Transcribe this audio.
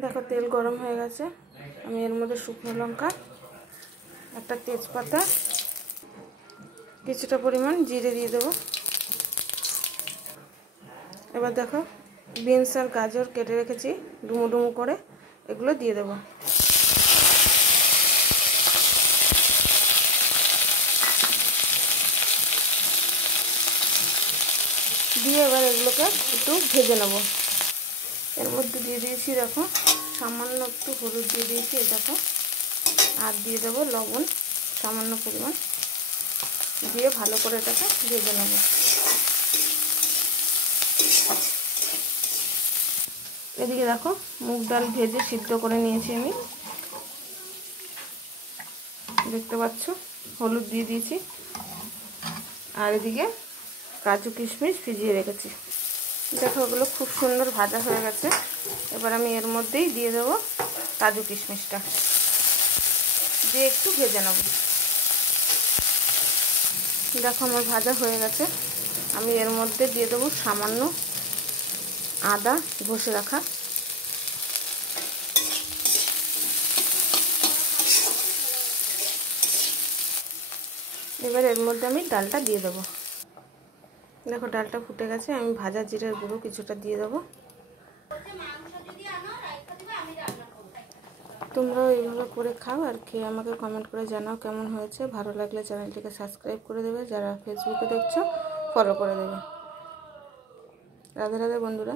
দেখো তেল গরম হয়ে গেছে। আমি এর মধ্যে শুকনো লঙ্কা, একটা তেজপাতা, কিছুটা পরিমাণ জিরে দিয়ে দেবো। এবার দেখো বিনস আর গাজর কেটে রেখেছি ডুমো ডুমো করে, এগুলো দিয়ে দেবো। দিয়ে এবার এগুলোকে একটু ভেজে নেব। এর মধ্যে দিয়ে দিয়েছি দেখো সামান্য একটু হলুদ দিয়ে দিয়েছি, এই দেখো, আর দিয়ে দেবো লবণ সামান্য পরিমাণ, দিয়ে ভালো করে এটাকে ভেজে নেব। এদিকে দেখো মুগ ডাল ভেজে সিদ্ধ করে নিয়েছি আমি, দেখতে পাচ্ছ, হলুদ দিয়ে দিয়েছি। আর এদিকে কাজু কিশমিশ ভিজিয়ে রেখেছি। দেখো ওগুলো খুব সুন্দর ভাজা হয়ে গেছে। এবার আমি এর মধ্যেই দিয়ে দেবো কাজু কিশমিশটা, দিয়ে একটু ভেজে নেব। দেখো আমার ভাজা হয়ে গেছে। আমি এর মধ্যে দিয়ে দেবো সামান্য আদা ঘষে রাখা। এবার এর মধ্যে আমি ডালটা দিয়ে দেবো। দেখো ডালটা ফুটে গেছে। আমি ভাজা জিরের গুঁড়ো কিছুটা দিয়ে দেবো। তোমরাও এইভাবে করে খাও আর খেয়ে আমাকে কমেন্ট করে জানাও কেমন হয়েছে। ভালো লাগলে চ্যানেলটিকে সাবস্ক্রাইব করে দেবে, যারা ফেসবুকে দেখছো ফলো করে দেবে। রাধে রাধে বন্ধুরা।